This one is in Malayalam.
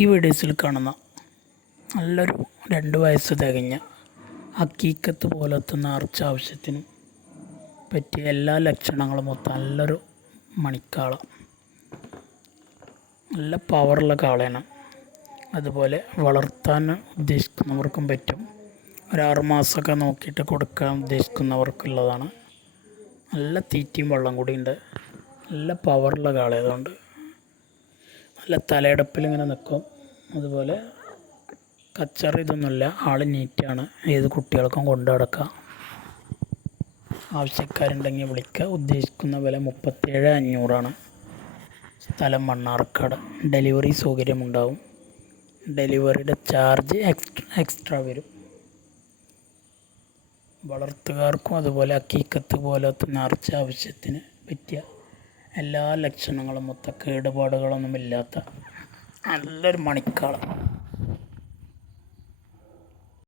ഈ വീഡിയോസിൽ കാണുന്ന നല്ലൊരു 2 വയസ്സ് തികഞ്ഞ ഹക്കീക്കത്ത് പോലത്തെ നേർച്ച ആവശ്യത്തിന് പറ്റിയ എല്ലാ ലക്ഷണങ്ങളും മൊത്തം നല്ലൊരു മണിക്കാള, നല്ല പവറുള്ള കാളയാണ്. അതുപോലെ വളർത്താൻ ഉദ്ദേശിക്കുന്നവർക്കും പറ്റും. ഒരു 6 മാസമൊക്കെ നോക്കിയിട്ട് കൊടുക്കാൻ ഉദ്ദേശിക്കുന്നവർക്കുള്ളതാണ്. നല്ല തീറ്റയും വെള്ളം കൂടി ഉണ്ട്. നല്ല പവറുള്ള കാളയായതുകൊണ്ട് നല്ല തലയെടുപ്പിൽ ഇങ്ങനെ നിൽക്കും. അതുപോലെ കച്ചറ ഇതൊന്നുമില്ല, ആൾ നീറ്റാണ്. ഏത് കുട്ടികൾക്കും കൊണ്ടു നടക്കാം. ആവശ്യക്കാരുണ്ടെങ്കിൽ വിളിക്കുക. ഉദ്ദേശിക്കുന്ന വില 37,500 സ്ഥലം മണ്ണാർക്കാട്. ഡെലിവറി സൗകര്യമുണ്ടാവും. ഡെലിവറിയുടെ ചാർജ് എക്സ്ട്രാ വരും. വളർത്തുകാർക്കും അതുപോലെ ഹക്കീക്കത്ത് പോലത്തെ നേർച്ച ആവശ്യത്തിന് പറ്റിയ എല്ലാ ലക്ഷണങ്ങളും മൊത്തം കേടുപാടുകളൊന്നുമില്ലാത്ത നല്ലൊരു മണിക്കാള.